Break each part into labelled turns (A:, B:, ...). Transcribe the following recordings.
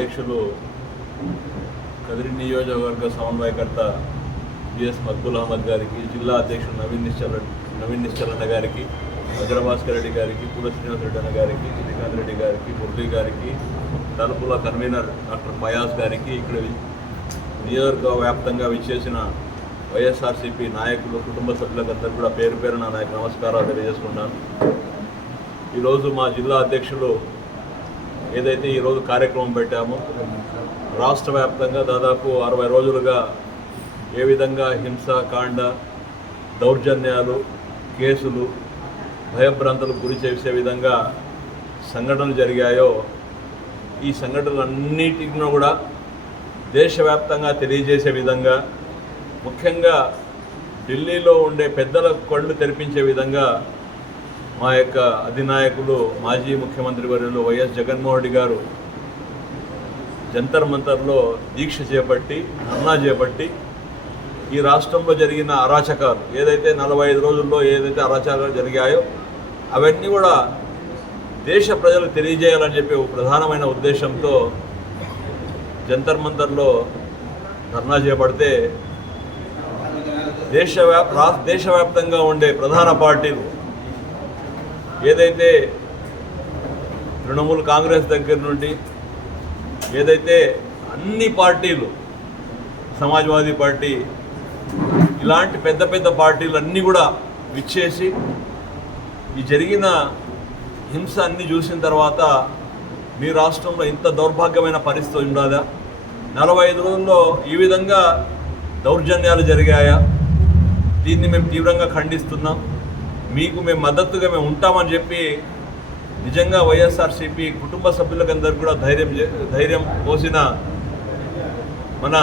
A: అధ్యక్షులు కదిరి నియోజకవర్గ సమన్వయకర్త బిఎస్ మక్బుల్ అహ్మద్ గారికి జిల్లా అధ్యక్షుడు నవీన్ నిశ్చల నవీన్ నిశ్చలన్న గారికి వజ్రభాస్కర్ రెడ్డి గారికి పూల శ్రీనివాస రెడ్డి అన్న గారికి శ్రీకాంత్ రెడ్డి గారికి మురళి గారికి తలుపుల కన్వీనర్ డాక్టర్ ఫయాజ్ గారికి ఇక్కడ వి- నియోజకవర్గ వ్యాప్తంగా విచ్చేసిన వైఎస్ఆర్సీపీ నాయకులు కుటుంబ సభ్యులందరూ కూడా పేరు పేరు నా యొక్క నమస్కారాలు తెలియజేసుకున్నాను ఈరోజు మా జిల్లా అధ్యక్షులు ఏదైతే ఈరోజు కార్యక్రమం పెట్టామో రాష్ట్ర వ్యాప్తంగా దాదాపు అరవై రోజులుగా ఏ విధంగా హింసాకాండ దౌర్జన్యాలు కేసులు భయభ్రాంతులకు గురి చేసే విధంగా సంఘటనలు జరిగాయో ఈ సంఘటనలన్నిటిని కూడా దేశవ్యాప్తంగా తెలియజేసే విధంగా ముఖ్యంగా ఢిల్లీలో ఉండే పెద్దల కళ్ళు తెరిపించే విధంగా మా యొక్క అధినాయకులు మాజీ ముఖ్యమంత్రి వర్యులు వైఎస్ జగన్మోహన్ రెడ్డి గారు జంతర్ మంతర్లో దీక్ష చేపట్టి ధర్నా చేపట్టి ఈ రాష్ట్రంలో జరిగిన అరాచకాలు ఏదైతే నలభై ఐదు రోజుల్లో ఏదైతే అరాచకాలు జరిగాయో అవన్నీ కూడా దేశ ప్రజలకు తెలియజేయాలని చెప్పి ఒక ప్రధానమైన ఉద్దేశంతో జంతర్ మంతర్లో ధర్నా చేపడితే దేశవ్యాప్ రా దేశవ్యాప్తంగా ఉండే ప్రధాన పార్టీలు ఏదైతే తృణమూల్ కాంగ్రెస్ దగ్గర నుండి ఏదైతే అన్ని పార్టీలు సమాజ్వాదీ పార్టీ ఇలాంటి పెద్ద పెద్ద పార్టీలు అన్నీ కూడా విచ్చేసి ఈ జరిగిన హింస అన్ని చూసిన తర్వాత మీ రాష్ట్రంలో ఇంత దౌర్భాగ్యమైన పరిస్థితి ఉండాలా? నలభై ఐదు రోజుల్లో ఈ విధంగా దౌర్జన్యాలు జరిగాయా? దీన్ని మేము తీవ్రంగా ఖండిస్తున్నాం. మీకు మేము మద్దతుగా మేము ఉంటామని చెప్పి నిజంగా వైఎస్ఆర్సీపీ కుటుంబ సభ్యులకందరికీ కూడా ధైర్యం చే- ధైర్యం పోసిన మన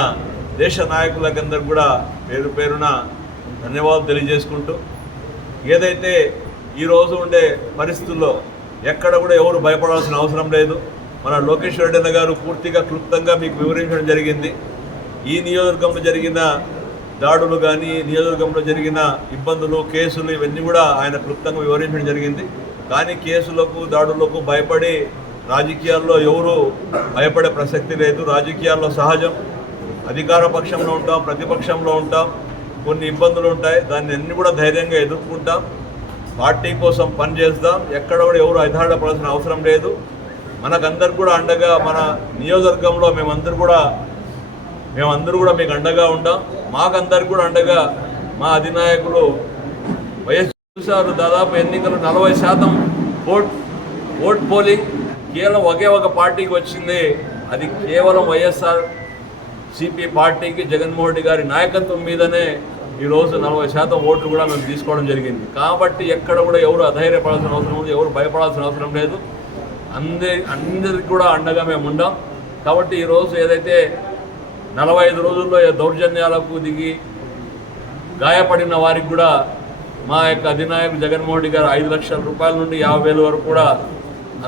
A: దేశ నాయకులకందరూ కూడా పేరు పేరున ధన్యవాదాలు తెలియజేసుకుంటూ ఏదైతే ఈరోజు ఉండే పరిస్థితుల్లో ఎక్కడ కూడా ఎవరు భయపడాల్సిన అవసరం లేదు. మన లోకేష్ రెడ్డి గారు పూర్తిగా క్లుప్తంగా మీకు వివరించడం జరిగింది. ఈ నియోజకవర్గంలో జరిగిన దాడులు కానీ నియోజకవర్గంలో జరిగిన ఇబ్బందులు కేసులు ఇవన్నీ కూడా ఆయన క్లుప్తంగా వివరించడం జరిగింది. కానీ కేసులకు దాడులకు భయపడి రాజకీయాల్లో ఎవరు భయపడే ప్రసక్తి లేదు. రాజకీయాల్లో సహజం. అధికార పక్షంలో ఉంటాం ప్రతిపక్షంలో ఉంటాం. కొన్ని ఇబ్బందులు ఉంటాయి. దాన్ని అన్ని కూడా ధైర్యంగా ఎదుర్కొంటాం. పార్టీ కోసం పని చేస్తాం. ఎక్కడ కూడా ఎవరు ఆధారపడాల్సిన అవసరం లేదు. మనకందరు కూడా అండగా మన నియోజకవర్గంలో మేమందరూ కూడా మేమందరూ కూడా మీకు అండగా ఉంటాం మాకందరికి కూడా అండగా మా అధినాయకులు వైఎస్ చూశారు. దాదాపు ఎన్నికలు నలభై శాతం ఓట్ ఓట్ పోలింగ్ కేవలం ఒకే ఒక పార్టీకి వచ్చింది. అది కేవలం వైఎస్ఆర్ సిపి పార్టీకి జగన్మోహన్ రెడ్డి గారి నాయకత్వం మీదనే ఈరోజు నలభై శాతం ఓట్లు కూడా మేము తీసుకోవడం జరిగింది. కాబట్టి ఎక్కడ కూడా ఎవరు అధైర్యపడాల్సిన అవసరం ఉంది ఎవరు భయపడాల్సిన అవసరం లేదు. అందరి అందరికి కూడా అండగా మేము ఉండాం. కాబట్టి ఈరోజు ఏదైతే నలభై ఐదు రోజుల్లో దౌర్జన్యాలకు దిగి గాయపడిన వారికి కూడా మా యొక్క అధినాయకుడు జగన్మోహన్ రెడ్డి గారు ఐదు లక్షల రూపాయల నుండి యాభై వేల వరకు కూడా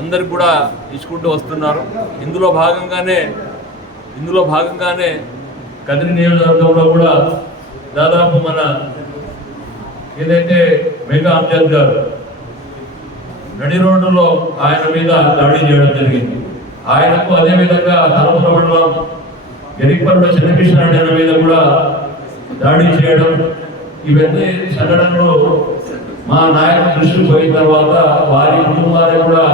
A: అందరికి కూడా ఇచ్చుకుంటూ వస్తున్నారు. ఇందులో భాగంగానే ఇందులో భాగంగానే కదిరి నియోజకవర్గంలో కూడా దాదాపు మన ఏదైతే మెగా అంజద్ గారు నడి రోడ్డులో ఆయన మీద దాడి చేయడం జరిగింది. ఆయనకు అదేవిధంగా తలపుర మండలం ఎరిపల్లిలో చంద్రకృష్ణారెడ్డి మీద కూడా దాడి చేయడం ఇవన్నీ సంఘటనలు మా నాయకుల దృష్టికి పోయిన తర్వాత వారి కుటుంబాన్ని కూడా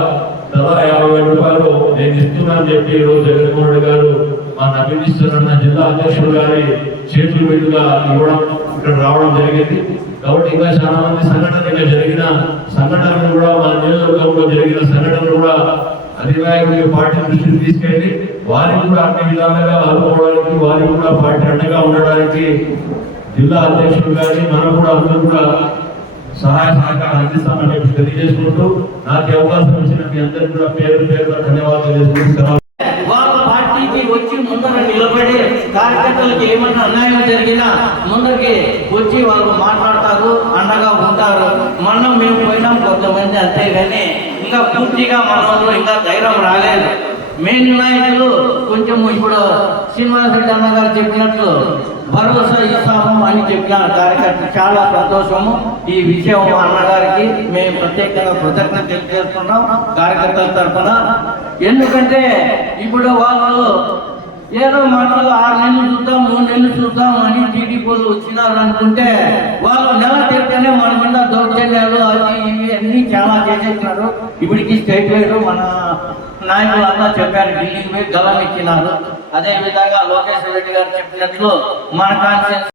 A: తలా యాభై వేల రూపాయలు నేను ఇస్తున్నానని చెప్పి ఈరోజు జగన్మోహన్ రెడ్డి గారు మా అభినందిస్తున్న జిల్లా అధ్యక్షుడు గారి చేతుల మీదుగా ఇవ్వడం ఇక్కడ రావడం జరిగింది. కాబట్టి ఇంకా చాలా మంది సంఘటనలు ఇంకా జరిగిన సంఘటనలు కూడా మన నియోజకవర్గంలో జరిగిన సంఘటనలు కూడా అధినాయకుడి పార్టీ దృష్టికి తీసుకెళ్ళి వారికి కూడా అన్ని విధాలుగా ఆదుకోవడానికి వారికి కూడా పార్టీ అండగా ఉండడానికి జిల్లా అధ్యక్షుడు కానీ మనం కూడా అందరూ కూడా సహాయ సహకారం అందిస్తామని చెప్పి తెలియజేసుకుంటూ నాకు అవకాశం ఇచ్చిన మీ అందరికీ కూడా పేరు పేరుగా ధన్యవాదాలు చేసుకుంటున్నాను
B: వాళ్ళ పార్టీకి వచ్చి ముందర నిలబడి కార్యకర్తలకు ఏమన్నా అన్యాయం జరిగినా ముందరికి వచ్చి వాళ్ళు మాట్లాడతారు అండగా ఉంటారు. మనం మేము పోయినాం కొంతమంది అంతేగాని ఇంకా పూర్తిగా మనలో ఇంకా ధైర్యం రాలేదు. మెయిన్ నాయకులు కొంచెం ఇప్పుడు శ్రీనివాస రెడ్డి అన్నగారు చెప్పినట్లు భరోసా ఇస్తాము అని చెప్పిన కార్యకర్త చాలా సంతోషము. ఈ విషయం అన్నగారికి మేము ప్రత్యేకంగా కృతజ్ఞత తెలియజేస్తున్నాం కార్యకర్తల తరఫున. ఎందుకంటే ఇప్పుడు వాళ్ళు ఏదో మాటలు ఆరు నెలలు చూద్దాం మూడు నెలలు చూద్దాం అని టీడీపీలు వచ్చినారు అనుకుంటే వాళ్ళు నెల తిరిగితేనే మన మీద దౌర్జన్యాలు అవి ఇవి అన్నీ చాలా చేసేసినారు. ఇప్పటికి స్టేట్ వైడ్ మన నాయకులు అంతా చెప్పారు ఢిల్లీకి పోయి గలం ఇచ్చినారు అదే విధంగా లోకేశ్వర రెడ్డి గారు చెప్పినట్లు మన కాన్స్టిట్యూన్సీ